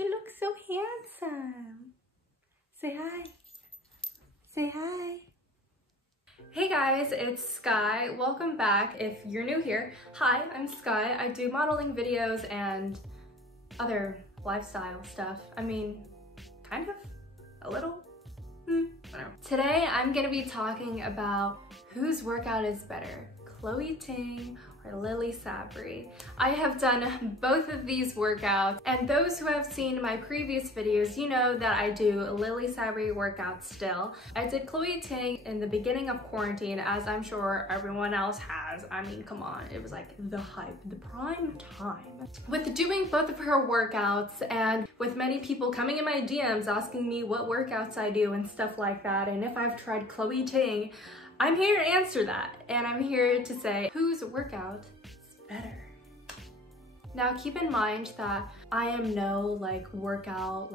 you look so handsome. Say hi. Say hi. Hey guys, it's Sky. Welcome back. If you're new here, hi, I'm Sky. I do modeling videos and other lifestyle stuff. I mean, kind of, a little, whatever. Today, I'm gonna be talking about whose workout is better, Chloe Ting or Lilly Sabri. I have done both of these workouts, and those who have seen my previous videos, you know that I do Lilly Sabri workouts still. I did Chloe Ting in the beginning of quarantine, as I'm sure everyone else has. I mean, come on, it was like the hype, the prime time. With doing both of her workouts and with many people coming in my DMs asking me what workouts I do and stuff like that, and if I've tried Chloe Ting, I'm here to answer that, and I'm here to say whose workout is better. Now keep in mind that I am no workout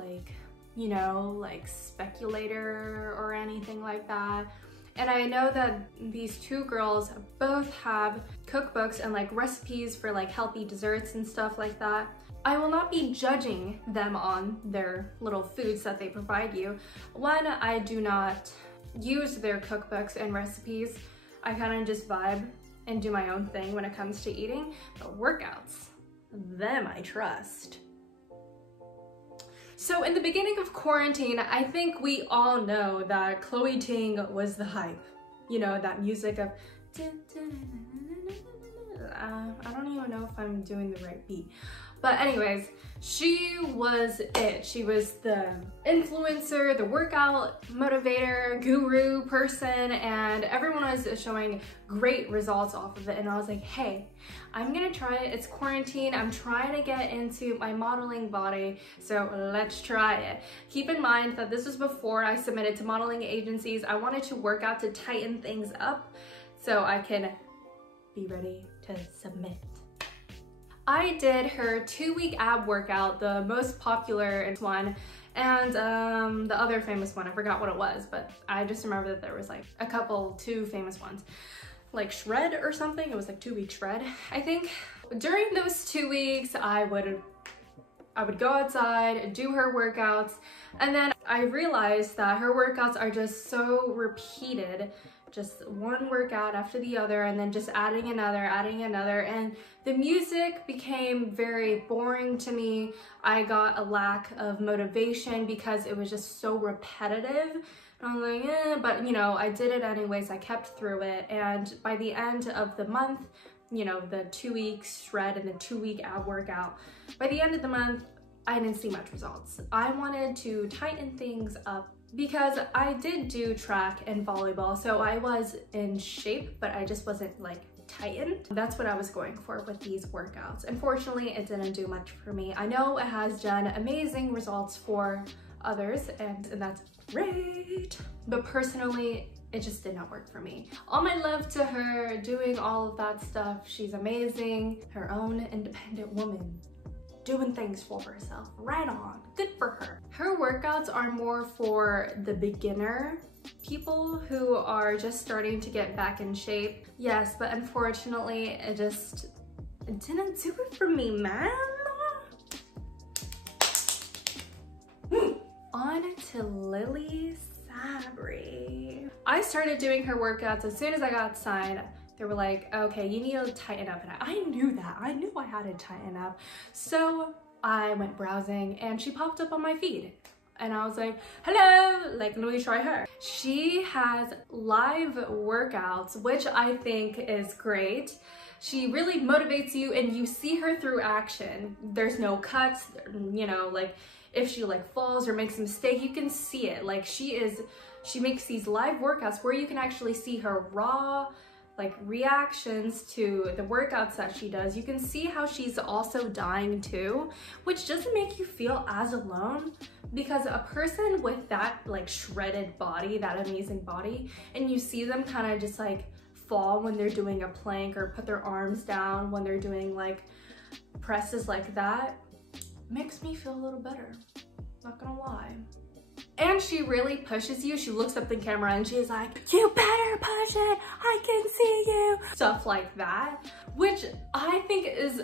speculator or anything like that. And I know that these two girls both have cookbooks and recipes for healthy desserts and stuff like that. I will not be judging them on their little foods that they provide you. One, I do not use their cookbooks and recipes. I kind of just vibe and do my own thing when it comes to eating. But workouts, them I trust. So in the beginning of quarantine, I think we all know that Chloe Ting was the hype. You know, that music of I don't even know if I'm doing the right beat. But anyways, she was it. She was the influencer, the workout motivator, guru person, and everyone was showing great results off of it. And I was like, hey, I'm gonna try it. It's quarantine. I'm trying to get into my modeling body, so let's try it. Keep in mind that this was before I submitted to modeling agencies. I wanted to work out to tighten things up so I can be ready to submit. I did her 2-week ab workout, the most popular one, and the other famous one. I forgot what it was, but I just remember that there was two famous ones. Like shred or something. It was 2-week shred, I think. During those 2 weeks, I would go outside, do her workouts, and then I realized that her workouts are just so repeated. Just one workout after the other, and then just adding another, and the music became very boring to me. I got a lack of motivation because it was just so repetitive. And I'm like, but you know, I did it anyways. I kept through it, and by the end of the month, you know, the 2-week shred and the 2-week ab workout, by the end of the month, I didn't see much results. I wanted to tighten things up because I did do track and volleyball, so I was in shape, but I just wasn't tightened. That's what I was going for with these workouts. Unfortunately, it didn't do much for me. I know it has done amazing results for others, and that's great, but personally, it just did not work for me. All my love to her, doing all of that stuff. She's amazing, her own independent woman, doing things for herself. Right on, good for her. Her workouts are more for the beginner people who are just starting to get back in shape. Yes, but unfortunately, it didn't do it for me, man. On to Lilly Sabri. I started doing her workouts as soon as I got signed. They were like, okay, you need to tighten up. And I knew that. I knew I had to tighten up. So I went browsing and she popped up on my feed. And I was like, hello, let me try her. She has live workouts, which I think is great. She really motivates you and you see her through action. There's no cuts, you know, if she falls or makes a mistake, you can see it. She makes these live workouts where you can actually see her raw reactions to the workouts that she does. You can see how she's also dying too, which doesn't make you feel as alone, because a person with that shredded body, that amazing body, and you see them kind of just fall when they're doing a plank or put their arms down when they're doing presses like that, makes me feel a little better, not gonna lie. And she really pushes you. She looks up at the camera and she's like, you better push it, I can see you. Stuff like that, which I think is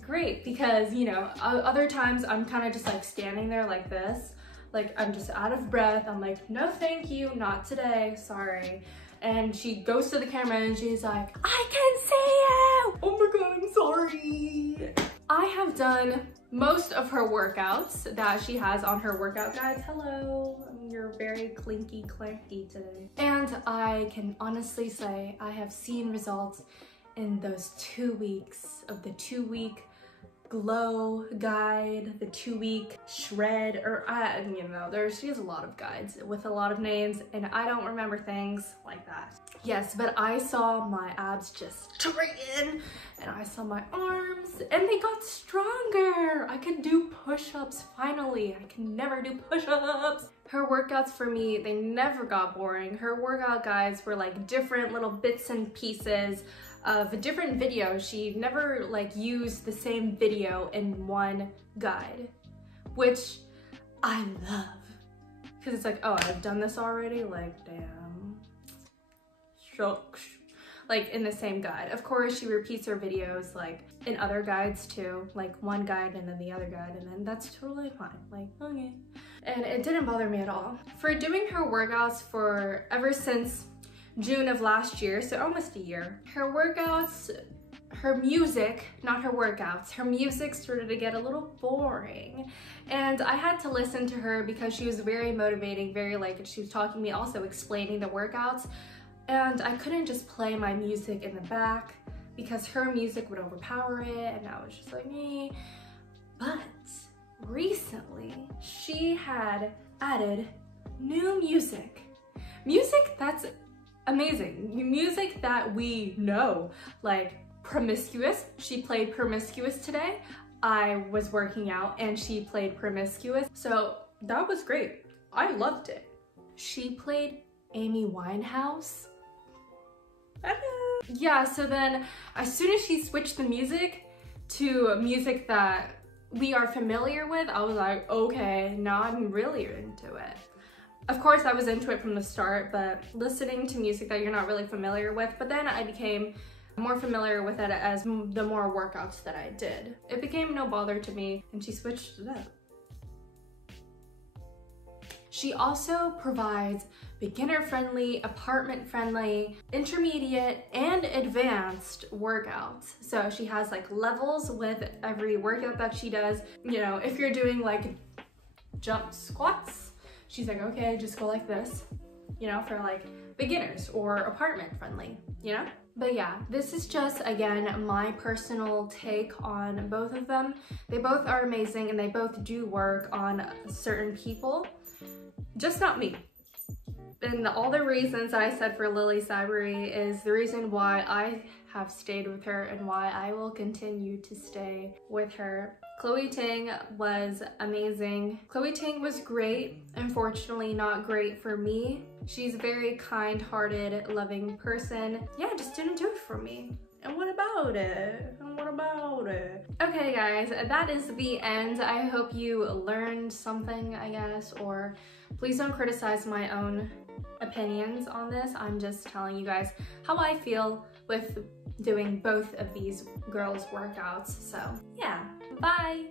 great because, you know, other times I'm kind of just like standing there like this, like I'm just out of breath. I'm like, no thank you, not today, sorry. And she goes to the camera and she's like, I can see you! Oh my god, I'm sorry. I have done most of her workouts that she has on her workout guides. Hello, you're very clinky clanky today. And I can honestly say I have seen results in those 2 weeks of the 2-week glow guide, the 2-week shred, or you know, she has a lot of guides with a lot of names and I don't remember things like that. Yes, but I saw my abs just straighten and I saw my arms and they got stronger. I could do push-ups finally. I can never do push-ups. Her workouts for me, they never got boring. Her workout guides were like different little bits and pieces of different videos. She never like used the same video in one guide, which I love. Cause it's like, oh, I've done this already? Like, damn. Shucks. Like in the same guide. Of course, she repeats her videos like in other guides too, like one guide and then the other guide, and then that's totally fine. Like, okay. And it didn't bother me at all. For doing her workouts for ever since June of last year, so almost a year. Her workouts, her music, not her workouts, her music started to get a little boring. And I had to listen to her because she was very motivating, very like, she was talking to me, also explaining the workouts. And I couldn't just play my music in the back because her music would overpower it and I was just like, me. But recently, she had added new music. Music that's amazing. Music that we know, like Promiscuous. She played Promiscuous today. I was working out and she played Promiscuous. So that was great. I loved it. She played Amy Winehouse. Yeah, so then as soon as she switched the music to music that we are familiar with, I was like, okay, now I'm really into it. Of course, I was into it from the start, but listening to music that you're not really familiar with, but then I became more familiar with it as the more workouts that I did. It became no bother to me, and she switched it up. She also provides beginner-friendly, apartment-friendly, intermediate, and advanced workouts. So she has like levels with every workout that she does. You know, if you're doing like jump squats, she's like, okay, just go like this, you know, for like beginners or apartment friendly, you know? But yeah, this is just, again, my personal take on both of them. They both are amazing and they both do work on certain people, just not me. And all the reasons I said for Lilly Sabri is the reason why I have stayed with her and why I will continue to stay with her. Chloe Ting was amazing. Chloe Ting was great, unfortunately not great for me. She's a very kind-hearted, loving person. Yeah, just didn't do it for me. And what about it? And what about it? Okay guys, that is the end. I hope you learned something, I guess, or please don't criticize my own opinions on this. I'm just telling you guys how I feel with doing both of these girls' workouts. So yeah, bye!